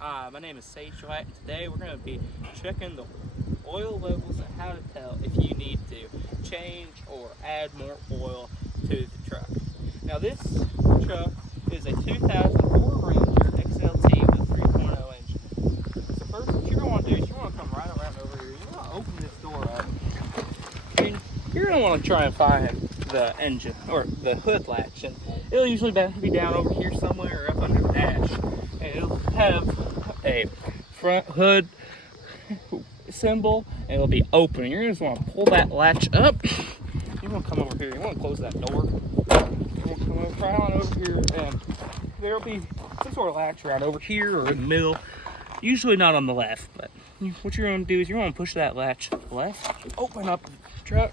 My name is Sage White, and today we're going to be checking the oil levels and how to tell if you need to change or add more oil to the truck. Now this truck is a 2004 Ranger XLT with a 3.0 engine. So first what you're going to want to do is you want to come right around over here. You want to open this door up, and you're going to want to try and find the engine or the hood latch, and it'll usually be down over here somewhere or up under the dash, and it'll have a front hood symbol and it'll be open. You're just want to pull that latch up. You want to come over here, you want to close that door, you want to come over, right on over here, and there'll be some sort of latch right over here or in the middle, usually not on the left. But what you're going to do is you're going to push that latch left, open up the truck.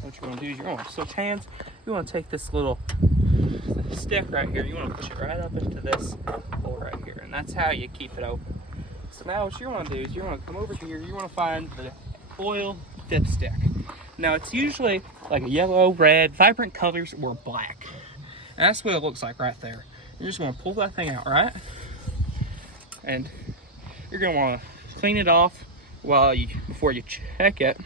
What you're going to do is you're going to switch hands. You want to take this little stick right here, you want to push it right up into this hole right here, and that's how you keep it open. So now what you want to do is you want to come over here, you want to find the oil dipstick. Now it's usually like a yellow, red, vibrant colors, or black. And that's what it looks like right there. You're just going to pull that thing out, right? And you're going to want to clean it off before you check it.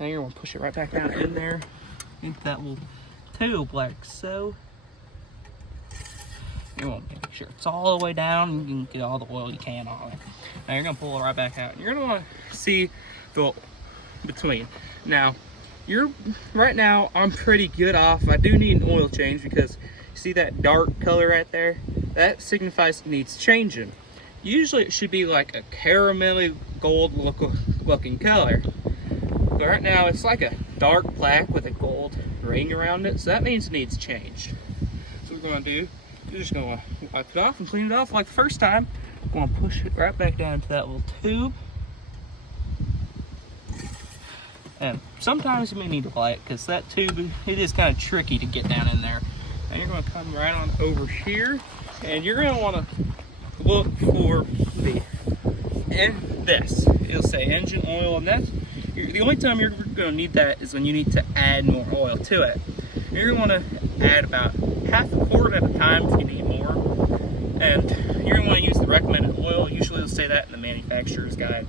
Now you're going to push it right back down in there into that little tube like so. You want to make sure it's all the way down and you can get all the oil you can on it. Now you're going to pull it right back out. You're going to want to see the between. Now, right now I'm pretty good off. I do need an oil change because you see that dark color right there? That signifies it needs changing. Usually it should be like a caramelly gold looking color. But right now it's like a dark black with a gold ring around it, so that means it needs changed. So what we're going to do, you're just going to wipe it off and clean it off like the first time. I'm going to push it right back down to that little tube. And sometimes you may need to light because that tube, it is kind of tricky to get down in there. And you're going to come right on over here, and you're going to want to look for this. It'll say engine oil, and that's the only time you're going to need that is when you need to add more oil to it. You're going to want to add about half a quart at a time if you need more. And you're going to want to use the recommended oil. Usually they'll say that in the manufacturer's guide.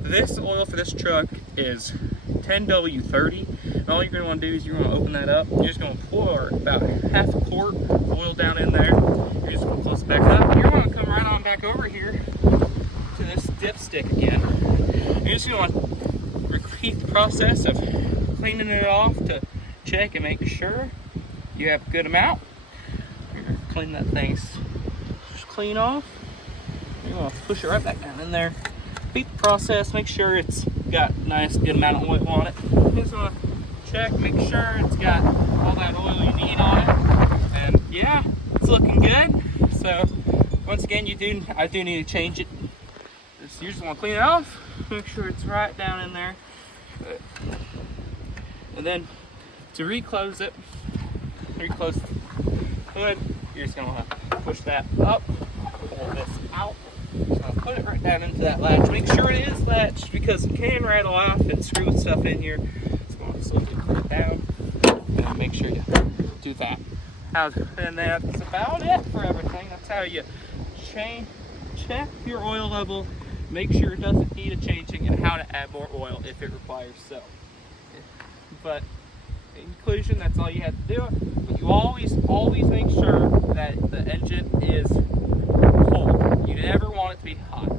This oil for this truck is 10W30. And all you're going to want to do is you're going to open that up. You're just going to pour about half a quart of oil down in there. You're just going to close it back up. You're going to come right on back over here to this dipstick again. You're just going to repeat the process of cleaning it off to check and make sure you have a good amount. You're going to clean that thing clean off. You're going to push it right back down in there. Repeat the process, make sure it's got a nice good amount of oil on it. You're just going to check, make sure it's got all that oil you need on it. And yeah, it's looking good. So once again, I do need to change it. You just want to clean it off, make sure it's right down in there. And then to reclose the hood, you're just going to push that up, pull this out, just going to put it right down into that latch. Make sure it is latched because it can rattle off and screw stuff in here. Just going to slowly put it down and make sure you do that. And that's about it for everything. That's how you check your oil level, make sure it doesn't need a changing, and how to add more oil if it requires so. But in conclusion, that's all you have to do. But you always make sure that the engine is cold. You never want it to be hot.